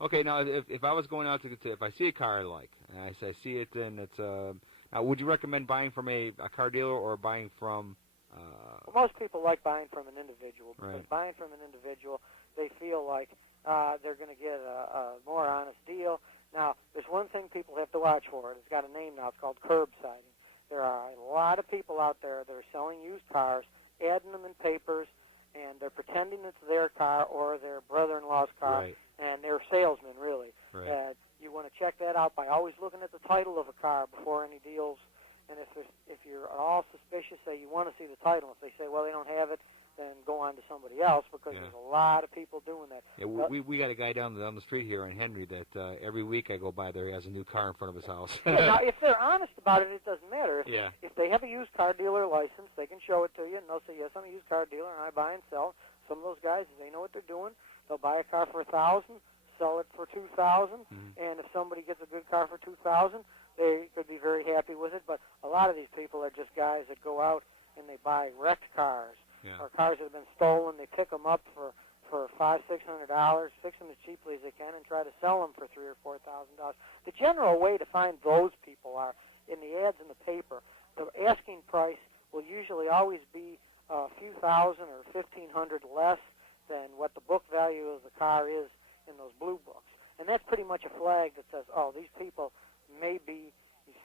Okay, now if I was going out to if I see a car I like, and I see it and it's now would you recommend buying from a car dealer or buying from? Well, most people like buying from an individual because Right. buying from an individual, they feel like they're going to get a more honest deal. Now, there's one thing people have to watch for. It's got a name now. It's called curbsiding. There are a lot of people out there that are selling used cars, adding them in papers, and they're pretending it's their car or their brother-in-law's car, Right. and they're salesmen, really. Right. You want to check that out by always looking at the title of a car before any deals. And if you're at all suspicious, say you want to see the title. If they say, well, they don't have it, then go on to somebody else because Yeah. there's a lot of people doing that. Yeah, we got a guy down the street here in Henry that every week I go by there, he has a new car in front of his house. Yeah, now, if they're honest about it, it doesn't matter. Yeah. If they have a used car dealer license, they can show it to you, and they'll say, yes, I'm a used car dealer, and I buy and sell. Some of those guys, they know what they're doing. They'll buy a car for $1,000, sell it for $2,000, and if somebody gets a good car for $2,000, they could be very happy with it. But a lot of these people are just guys that go out and they buy wrecked cars or cars that have been stolen. They pick them up for $500-600, fix them as cheaply as they can, and try to sell them for $3,000 or $4,000. The general way to find those people are in the ads in the paper. The asking price will usually always be a few thousand or $1,500 less than what the book value of the car is in those blue books. And that's pretty much a flag that says, oh, these people may be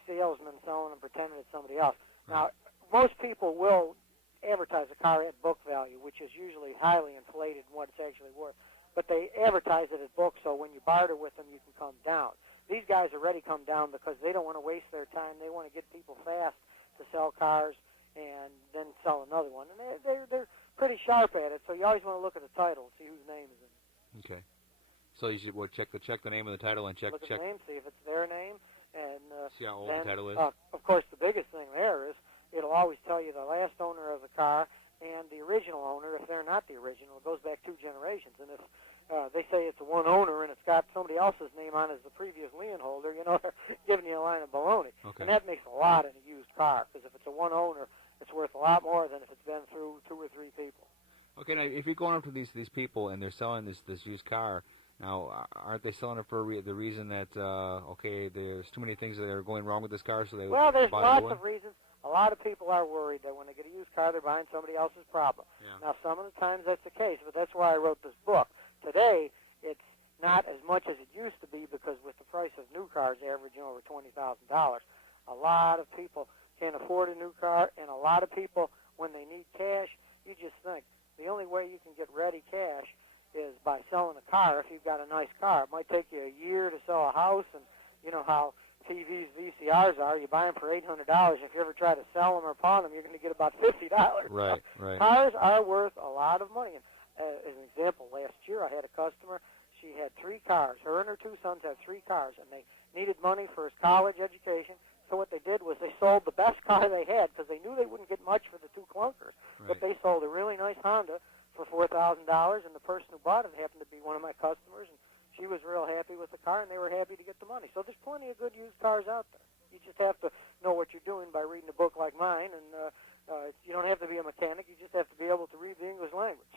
salesmen selling and pretending it's somebody else. Now, most people will advertise a car at book value, which is usually highly inflated in what it's actually worth. But they advertise it at book, so when you barter with them, you can come down. These guys already come down because they don't want to waste their time. They want to get people fast to sell cars and then sell another one. And they're pretty sharp at it, so you always want to look at the title, see whose name is in it. Okay. So you should check the name of the title and check Look at the name, see if it's their name, and see how old then, the title is. Of course, the biggest thing there is it'll always tell you the last owner of the car and the original owner. If they're not the original, it goes back 2 generations. And if they say it's a one owner and it's got somebody else's name on as the previous lien holder, you know, they're giving you a line of baloney. Okay. And that makes a lot in a used car, because if it's a one owner, it's worth a lot more than if it's been through 2 or 3 people. Okay, now if you're going up to these people and they're selling this used car, now aren't they selling it for the reason that okay, there's too many things that are going wrong with this car, so they there's buy lots one? of reasons. A lot of people are worried that when they get a used car, they're buying somebody else's problem. Yeah. Now, some of the times that's the case, but that's why I wrote this book. Today, it's not as much as it used to be, because with the price of new cars averaging over $20,000, a lot of people can't afford a new car, and a lot of people, when they need cash, you just think the only way you can get ready cash is by selling a car if you've got a nice car. It might take you a year to sell a house, and you know how TVs, VCRs are. You buy them for $800. If you ever try to sell them or pawn them, you're going to get about $50. Right, right. Cars are worth a lot of money. And, as an example, last year I had a customer. She had 3 cars. Her and her 2 sons had 3 cars, and they needed money for his college education. So what they did was they sold the best car they had, because they knew they wouldn't get much for the 2 clunkers. Right. But they sold a really nice Honda for $4,000, and the person who bought it happened to be one of my customers, and she was real happy with the car, and they were happy to get the money. So there's plenty of good used cars out there. You just have to know what you're doing by reading a book like mine, and you don't have to be a mechanic. You just have to be able to read the English language.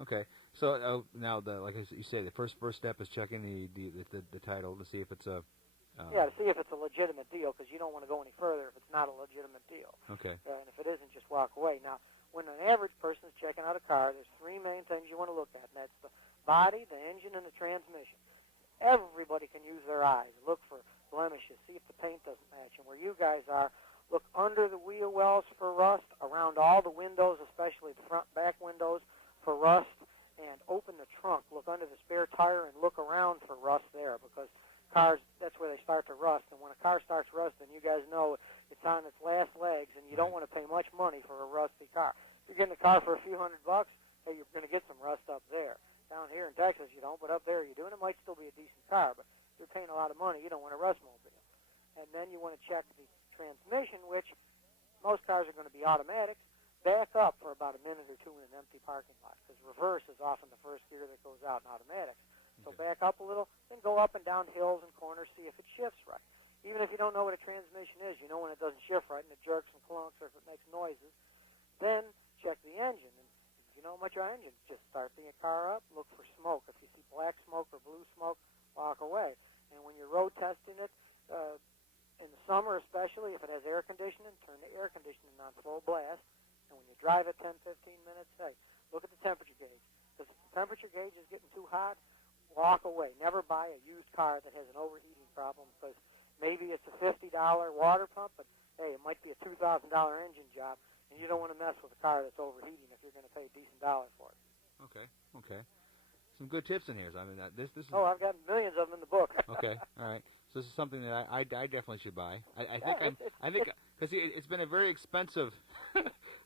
Okay. So now, like you say, the first step is checking the title to see if it's a to see if it's a legitimate deal, because you don't want to go any further if it's not a legitimate deal. Okay. And if it isn't, just walk away. Now, when an average person is checking out a car, there's 3 main things you want to look at, and that's the body, the engine, and the transmission. Everybody can use their eyes. Look for blemishes. See if the paint doesn't match. And where you guys are, look under the wheel wells for rust, around all the windows, especially the front back windows, for rust, and open the trunk. Look under the spare tire and look around for rust there, because cars, that's where they start to rust. And when a car starts rusting, you guys know it's on its last legs, and you don't want to pay much money for a rusty car. If you're getting a car for a few $100, hey, you're going to get some rust up there. Down here in Texas, you don't, but up there you do, and it might still be a decent car, but if you're paying a lot of money, you don't want a rust mobile. And then you want to check the transmission, which most cars are going to be automatic. Back up for about a minute or 2 in an empty parking lot, because reverse is often the first gear that goes out in automatics. So back up a little, then go up and down hills and corners, see if it shifts right. Even if you don't know what a transmission is, you know when it doesn't shift right and it jerks and clunks or if it makes noises. Then check the engine. And if you know much your engine, just start the car up, look for smoke. If you see black smoke or blue smoke, air conditioning, turn the air conditioning on full blast. And when you drive at 10, 15 minutes, hey, look at the temperature gauge. Because if the temperature gauge is getting too hot, walk away. Never buy a used car that has an overheating problem, because maybe it's a $50 water pump, but, hey, it might be a $2,000 engine job, and you don't want to mess with a car that's overheating if you're going to pay a decent dollar for it. Okay. Some good tips in here. I mean, this is... Oh, I've got millions of them in the book. Okay, all right. So this is something that I definitely should buy. I think because it's been a very expensive,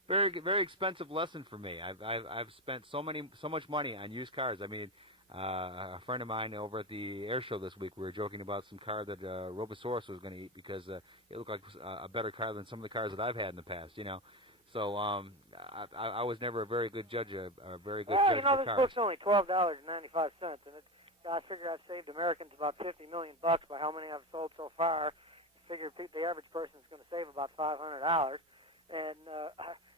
very expensive lesson for me. I've spent so much money on used cars. I mean, a friend of mine over at the air show this week, we were joking about some car that Robosaurus was going to eat because it looked like a better car than some of the cars that I've had in the past. You know. So I was never a very good judge, a very good judge you know, of this cars. book's only $12.95, and I figured I've saved Americans about $50 million by how many I've sold so far. I figured the average person is going to save about $500, and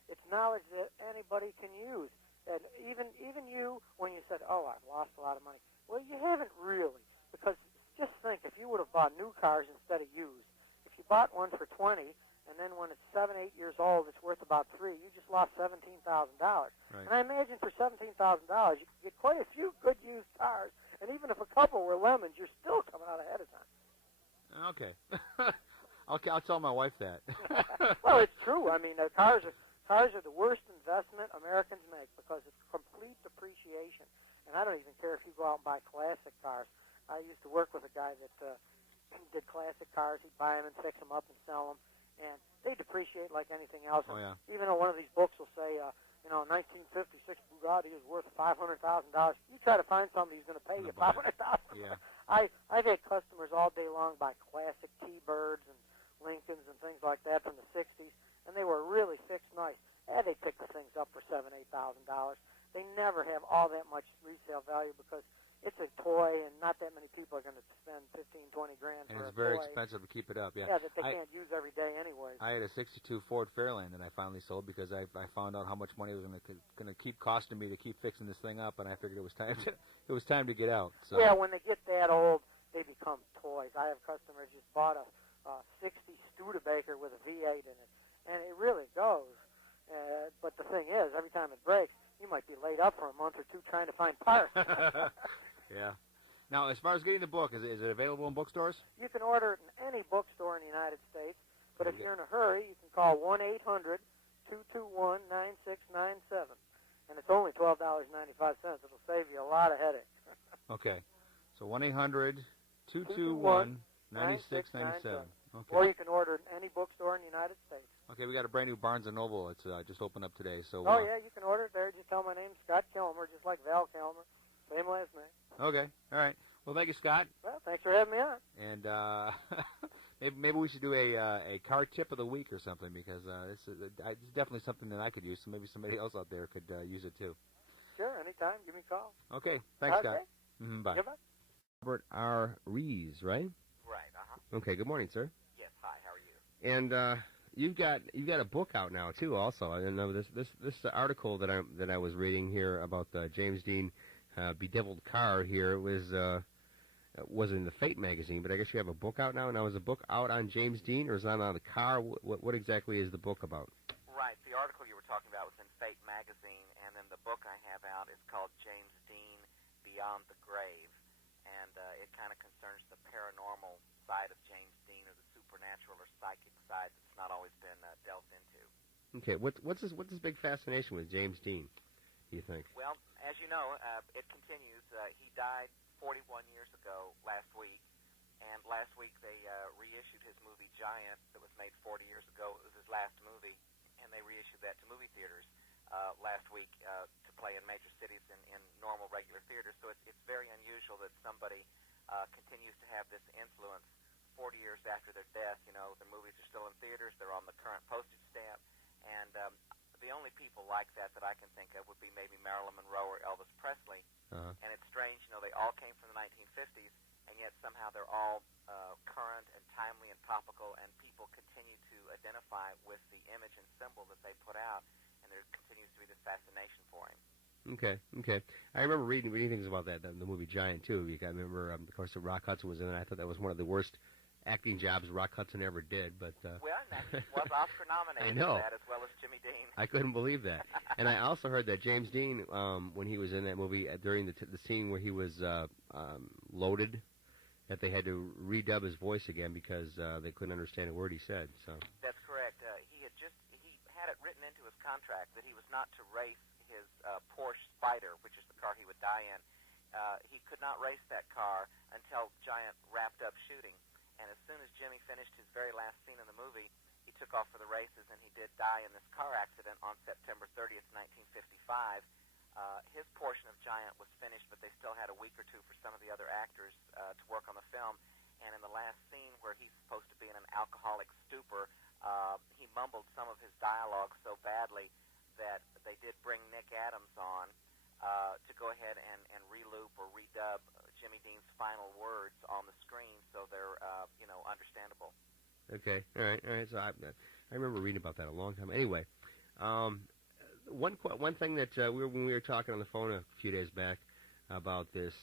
it's knowledge that anybody can use. And even you, when you said, "Oh, I've lost a lot of money," well, you haven't really, because just think, if you would have bought new cars instead of used, if you bought one for 20. And then when it's 7, 8 years old, it's worth about $3. You just lost $17,000. Right. And I imagine for $17,000, you could get quite a few good used cars. And even if a couple were lemons, you're still coming out ahead of time. Okay. I'll tell my wife that. Well, it's true. I mean, cars are the worst investment Americans make because it's complete depreciation. And I don't even care if you go out and buy classic cars. I used to work with a guy that did classic cars. He'd buy them and fix them up and sell them. And they depreciate like anything else. Oh, yeah. Even though one of these books will say, 1956 Bugatti is worth $500,000. You try to find somebody who's going to pay you $500,000. Yeah. I've had customers all day long buy classic T-Birds and Lincolns and things like that from the 60s, and they were really fixed nice. They picked the things up for $7,000, $8,000. They never have all that much resale value because it's a toy, and not that many people are going to spend $15, $20 grand for a toy. And it's very expensive to keep it up, yeah. Yeah, that they can't use every day anyway. I had a '62 Ford Fairlane that I finally sold because I found out how much money it was going to keep costing me to keep fixing this thing up, and I figured it was time to get out. So. Yeah, when they get that old, they become toys. I have customers just bought a '60 Studebaker with a V8 in it, and it really goes. But the thing is, every time it breaks, you might be laid up for a month or two trying to find parts. Yeah. Now, as far as getting the book, is it available in bookstores? You can order it in any bookstore in the United States, but if you're in a hurry, you can call 1-800-221-9697. And it's only $12.95. It'll save you a lot of headaches. Okay. So 1-800-221-9697. Okay. Or you can order it in any bookstore in the United States. Okay, we got a brand new Barnes & Noble. It's just opened up today. So. Yeah, you can order it there. Just tell my name's Scott Kilmer, just like Val Kilmer. Same last name. Okay, all right. Well, thank you, Scott. Well, thanks for having me on. And maybe we should do a car tip of the week or something, because it's definitely something that I could use. So maybe somebody else out there could use it too. Sure, anytime. Give me a call. Okay, thanks, okay. Scott. Bye. Goodbye. Robert R. Rees, right? Right. Okay. Good morning, sir. Yes. Hi. How are you? And you've got a book out now too. Also, I didn't know this article that I was reading here about James Dean. Bedeviled Car here was in the Fate magazine, but I guess you have a book out now. Now, is the book out on James Dean, or is it on the car? What exactly is the book about? Right. The article you were talking about was in Fate magazine, and then the book I have out is called James Dean Beyond the Grave, and it kind of concerns the paranormal side of James Dean, or the supernatural or psychic side that's not always been delved into. Okay. What's this big fascination with James Dean, do you think? Well, as you know, it continues. He died 41 years ago last week, and last week they reissued his movie Giant that was made 40 years ago. It was his last movie, and they reissued that to movie theaters last week to play in major cities in normal, regular theaters. So it's very unusual that somebody continues to have this influence 40 years after their death. You know, the movies are still in theaters. They're on the current postage stamp, and the only people like that I can think of would be maybe Marilyn Monroe or Elvis Presley. And it's strange, you know, they all came from the 1950s, and yet somehow they're all current and timely and topical, and people continue to identify with the image and symbol that they put out, and there continues to be this fascination for him. Okay. I remember reading things about that, the movie Giant, too. I remember, of course, Rock Hudson was in it. I thought that was one of the worst acting jobs Rock Hudson ever did, but Well, and he was Oscar nominated I know. for that, as well as Jimmy Dean. I couldn't believe that. And I also heard that James Dean, when he was in that movie, during the scene where he was loaded, that they had to redub his voice again because they couldn't understand a word he said. So That's correct. He had it written into his contract that he was not to race his Porsche Spider, which is the car he would die in. He could not race that car until Giant wrapped up shooting. And as soon as Jimmy finished his very last scene in the movie, he took off for the races, and he did die in this car accident on September 30th, 1955. His portion of Giant was finished, but they still had a week or two for some of the other actors to work on the film. And in the last scene where he's supposed to be in an alcoholic stupor, he mumbled some of his dialogue so badly that they did bring Nick Adams on to go ahead and reloop or redub Jimmy Dean's final words on the screen, so they're understandable. okay, all right. So I remember reading about that a long time. Anyway, one thing that when we were talking on the phone a few days back about this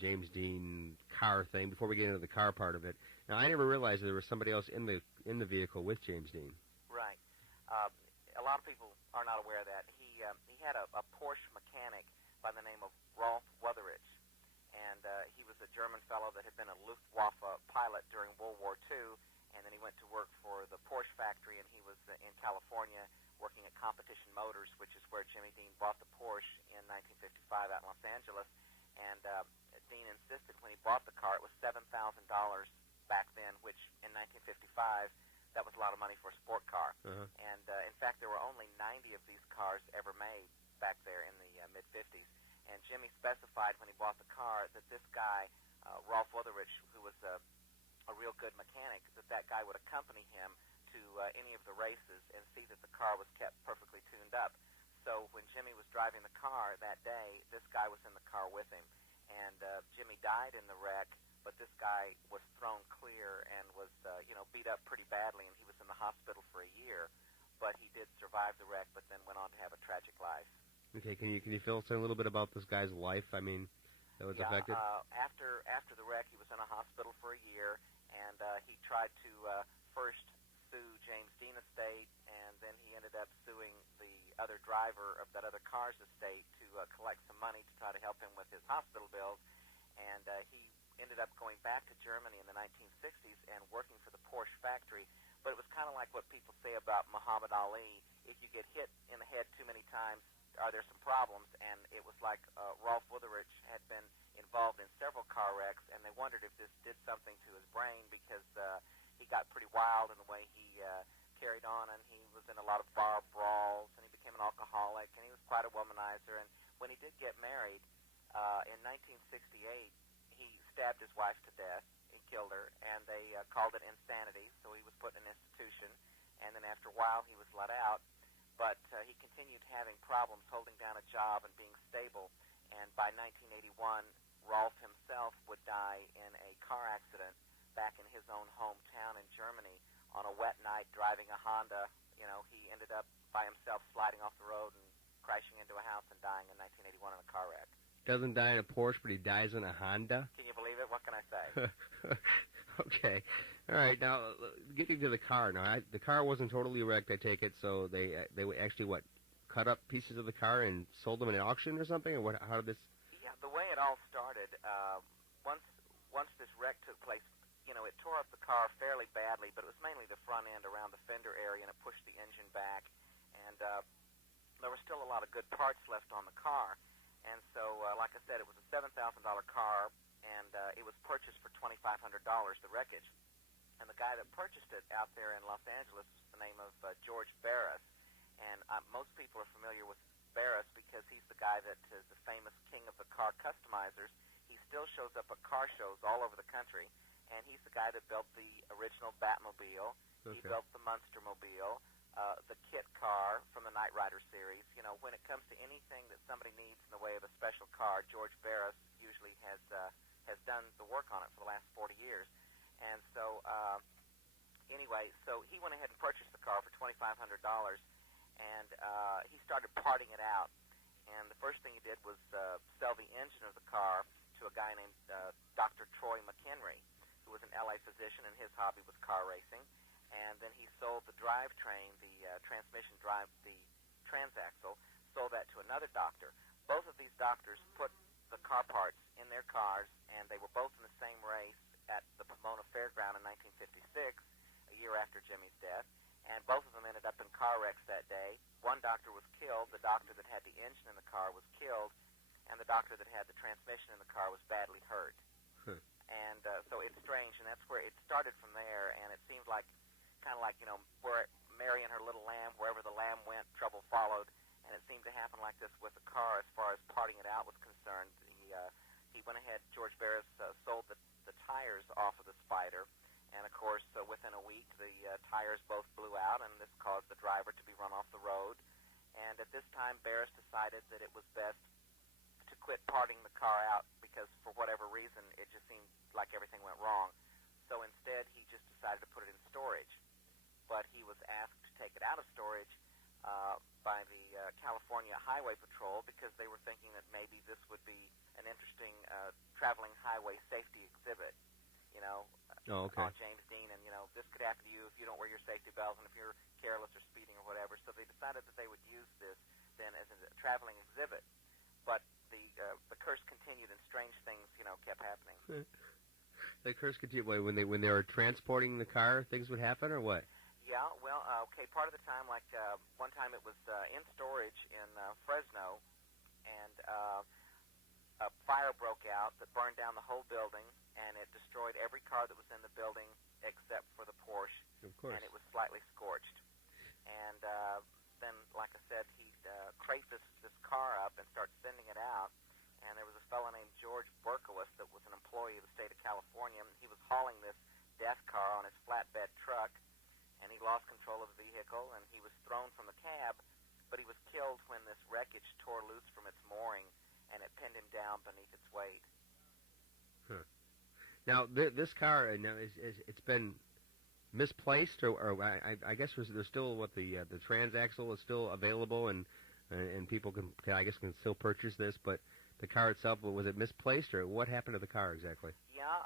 James Dean car thing, before we get into the car part of it. Now, I never realized there was somebody else in the vehicle with James Dean. Right. A lot of people are not aware of that. He had a Porsche mechanic by the name of Rolf Wutherichs, and he was a German fellow that had been a Luftwaffe pilot during World War II, and then he went to work for the Porsche factory, and he was in California working at Competition Motors, which is where Jimmy Dean bought the Porsche in 1955 out in Los Angeles. And Dean insisted when he bought the car, it was $7,000 back then, which in 1955, that was a lot of money for a sport car. Uh-huh. And in fact, there were only 90 of these cars ever made back there in the mid-50s. And Jimmy specified when he bought the car that this guy, Rolf Wutherichs, who was a real good mechanic, that guy would accompany him to any of the races and see that the car was kept perfectly tuned up. So when Jimmy was driving the car that day, this guy was in the car with him. And Jimmy died in the wreck, but this guy was thrown clear and was beat up pretty badly, and he was in the hospital for a year. But he did survive the wreck, but then went on to have a tragic life. Okay, can you fill us in a little bit about this guy's life? I mean, that was affected? After the wreck, he was in a hospital for a year, and he tried to first sue James Dean estate, and then he ended up suing the other driver of that other car's estate to collect some money to try to help him with his hospital bills. And he ended up going back to Germany in the 1960s and working for the Porsche factory. But it was kind of like what people say about Muhammad Ali. If you get hit in the head too many times, are there some problems? And it was like Rolf Wutherichs had been involved in several car wrecks, and they wondered if this did something to his brain because he got pretty wild in the way he carried on, and he was in a lot of bar brawls, and he became an alcoholic, and he was quite a womanizer. And when he did get married in 1968, he stabbed his wife to death and killed her, and they called it insanity, so he was put in an institution. And then after a while, he was let out, but he continued having problems holding down a job and being stable. And by 1981, Rolf himself would die in a car accident back in his own hometown in Germany on a wet night driving a Honda. He ended up by himself sliding off the road and crashing into a house and dying in 1981 in a car wreck. Doesn't die in a Porsche, but he dies in a Honda? Can you believe it? What can I say? Okay. All right. Now, getting to the car. Now, the car wasn't totally wrecked, I take it, so they actually, cut up pieces of the car and sold them in an auction or something? Or what? How did this... Yeah, the way it all started, once this wreck took place, it tore up the car fairly badly, but it was mainly the front end around the fender area, and it pushed the engine back. And there were still a lot of good parts left on the car. And so, like I said, it was a $7,000 car, and it was purchased for $2,500, the wreckage. And the guy that purchased it out there in Los Angeles was the name of George Barris. And most people are familiar with Barris because he's the guy that is the famous king of the car customizers. He still shows up at car shows all over the country, and he's the guy that built the original Batmobile. Okay. He built the Munstermobile, the kit car from the Knight Rider series. When it comes to anything that somebody needs in the way of a special car, George Barris usually has done the work on it for the last 40 years. And so, anyway, so he went ahead and purchased the car for $2,500, and he started parting it out. And the first thing he did was sell the engine of the car to a guy named Dr. Troy McHenry, who was an L.A. physician, and his hobby was car racing. And then he sold the drivetrain, the transmission drive, the transaxle, sold that to another doctor. Both of these doctors put the car parts in their cars, and they were both in the same race at the Pomona Fairground in 1956, a year after Jimmy's death. And both of them ended up in car wrecks that day. One doctor was killed. The doctor that had the engine in the car was killed, and the doctor that had the transmission in the car was badly hurt. And so it's strange, and that's where it started from there. And it seemed like, kind of like, where Mary and her little lamb, wherever the lamb went, trouble followed. And it seemed to happen like this with the car as far as parting it out was concerned. He went ahead, George Barris sold the tires off of the Spider. And, of course, within a week, the tires both blew out, and this caused the driver to be run off the road. And at this time, Barris decided that it was best to quit parting the car out because, for whatever reason, it just seemed like everything went wrong. So instead, he just decided to put it in storage. But he was asked to take it out of storage by the California Highway Patrol because they were thinking that maybe this would be an interesting traveling highway safety exhibit, on James Dean. And, this could happen to you if you don't wear your safety belt and if you're careless or speeding or whatever. So they decided that they would use this then as a traveling exhibit. But the curse continued and strange things, kept happening. The curse continued. When they were transporting the car, things would happen, or what? Yeah, well, okay, part of the time, like one time it was in storage in Fresno, and a fire broke out that burned down the whole building, and it destroyed every car that was in the building except for the Porsche. Of course. And it was slightly scorched. And then, like I said, he crated this car up and started sending it out. And there was a fellow named George Berkowitz that was an employee of the state of California. He was hauling this death car on his flatbed truck, and he lost control of the vehicle, and he was thrown from the cab, but he was killed when this wreckage tore loose from its mooring, and it pinned him down beneath its weight. Huh. Now, this car, it's been misplaced, or I guess there's still the transaxle is still available, and people can still purchase this, but the car itself, was it misplaced, or what happened to the car exactly? Yeah,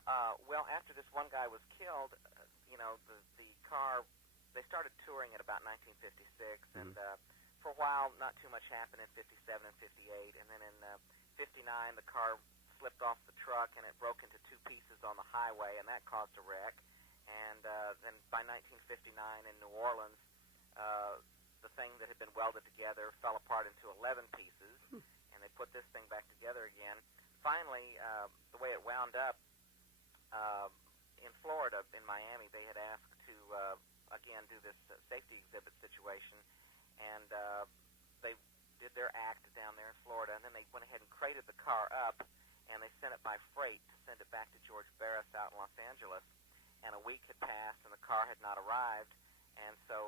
well, after this one guy was killed, the car, they started touring at about 1956, and for a while, not too much happened in 57 and 58, and then in 59, the car slipped off the truck, and it broke into two pieces on the highway, and that caused a wreck. And then by 1959 in New Orleans, the thing that had been welded together fell apart into 11 pieces, and they put this thing back together again. Finally, the way it wound up, in Florida, in Miami, they had asked to, again, do this safety exhibit situation, and they did their act down there in Florida, and then they went ahead and crated the car up, and they sent it by freight to send it back to George Barris out in Los Angeles. And a week had passed, and the car had not arrived, and so,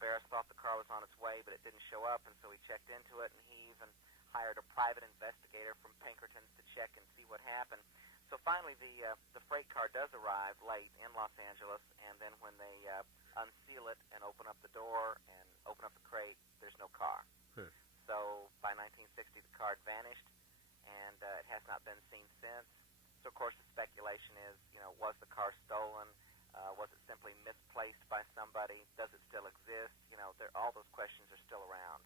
Barris thought the car was on its way, but it didn't show up, and so he checked into it, and he even hired a private investigator from Pinkerton's to check and see what happened. So finally, the freight car does arrive late in Los Angeles, and then when they unseal it and open up the door and open up the crate, there's no car. So by 1960, the car had vanished, and it has not been seen since. So, of course, the speculation is, was the car stolen? Was it simply misplaced by somebody? Does it still exist? All those questions are still around.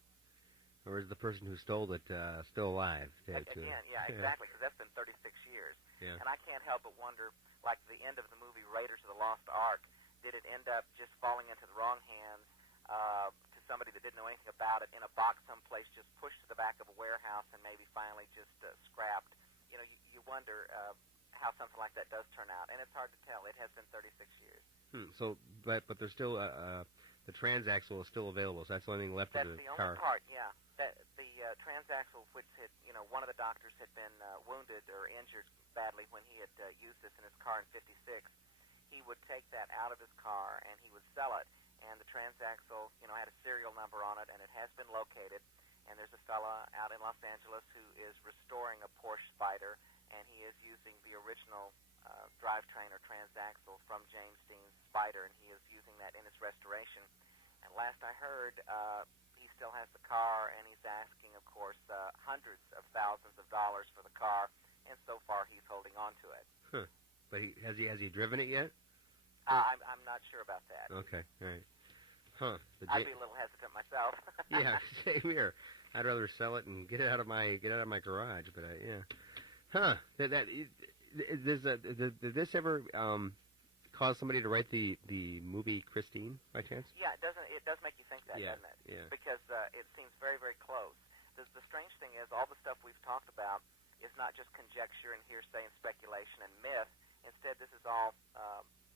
Or is the person who stole it still alive? Again, yeah, exactly, because that's been 36 years. Yeah. And I can't help but wonder, like the end of the movie Raiders of the Lost Ark, did it end up just falling into the wrong hands to somebody that didn't know anything about it in a box someplace, just pushed to the back of a warehouse and maybe finally just scrapped? You wonder how something like that does turn out, and it's hard to tell. It has been 36 years. So, but there's still the transaxle is still available. So that's the only thing left of the car. That's the only part, yeah. The transaxle, which had, one of the doctors had been wounded or injured badly when he had used this in his car in '56. He would take that out of his car and he would sell it. And the transaxle, had a serial number on it, and it has been located. And there's a fella out in Los Angeles who is restoring a Porsche Spider, and he is using the original drivetrain or transaxle from James Dean's Spider, and he is using that in his restoration. And last I heard, he still has the car, and he's asking, of course, hundreds of thousands of dollars for the car, and so far he's holding on to it. Huh. But has he driven it yet? I'm not sure about that. Okay, all right. Huh. I'd be a little hesitant myself. Yeah, same here. I'd rather sell it and get it out of my garage. But yeah. Huh. Did this ever cause somebody to write the movie Christine by chance? Yeah, it does make you think that, Yeah, doesn't it? yeah. Because it seems very, very close. The strange thing is all the stuff we've talked about is not just conjecture and hearsay and speculation and myth. Instead, this is all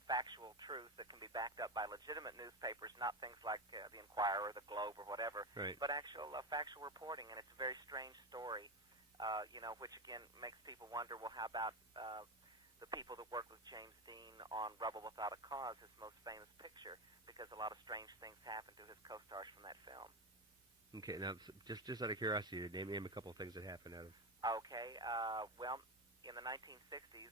factual truths that can be backed up by legitimate newspapers, not things like the Enquirer or the Globe or whatever, Right. but actual factual reporting. And it's a very strange story, which again makes people wonder, well, how about the people that work with James Dean on Rebel Without a Cause, his most famous picture, because a lot of strange things happened to his co-stars from that film. Okay, now just out of curiosity, name a couple of things that happened out of. Okay, well, in the 1960s,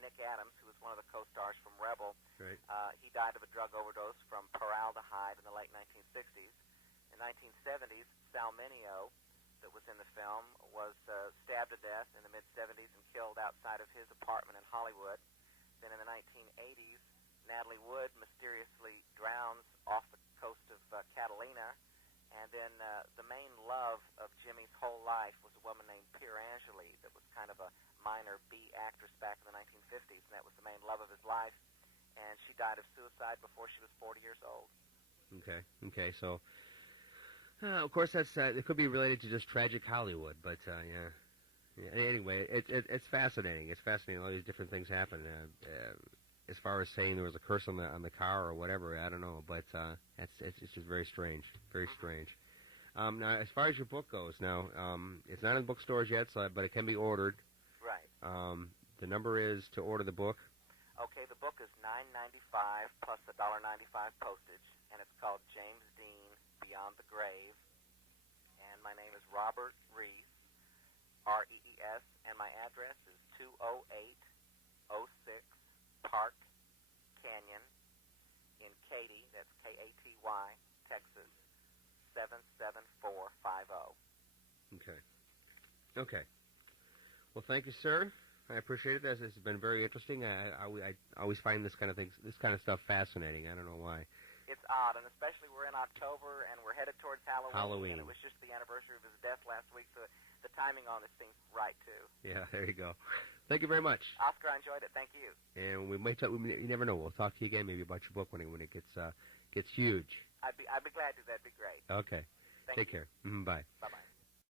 Nick Adams, who was one of the co-stars from Rebel, Right. he died of a drug overdose from formaldehyde in the late 1960s. In 1970s, Sal Mineo, that was in the film, was stabbed to death in the mid-70s and killed outside of his apartment in Hollywood. Then in the 1980s, Natalie Wood mysteriously drowns off the coast of Catalina. And then the main love of Jimmy's whole life was a woman named Pier Angeli that was kind of a minor B actress back in the 1950s, and that was the main love of his life. And she died of suicide before she was 40 years old. Okay. So, of course, that's it could be related to just tragic Hollywood, but yeah. Anyway, it's fascinating. It's fascinating. All these different things happen. As far as saying there was a curse on the car or whatever, I don't know, but it's just very strange, very strange. Now, as far as your book goes, now it's not in bookstores yet, but it can be ordered. Right. The number is to order the book. Okay, the book is $9.95 plus the $1.95 postage, and it's called James Dean Beyond the Grave. And my name is Robert Rees, R-E-E-S, and my address is 20806 Park Canyon in Katy, that's K-A-T-Y, Texas, 77450. Okay. Well, thank you, sir. I appreciate it. This has been very interesting. I always find this kind of stuff fascinating. I don't know why. It's odd, and especially we're in October, and we're headed towards Halloween. And it was just the anniversary of his death last week, so the timing on this seems right, too. Yeah, there you go. Thank you very much. Oscar, I enjoyed it. Thank you. And we might talk. You never know. We'll talk to you again, maybe about your book when it gets huge. I'd be glad to. That'd be great. Okay. Thank Take you. care. Bye. Bye-bye.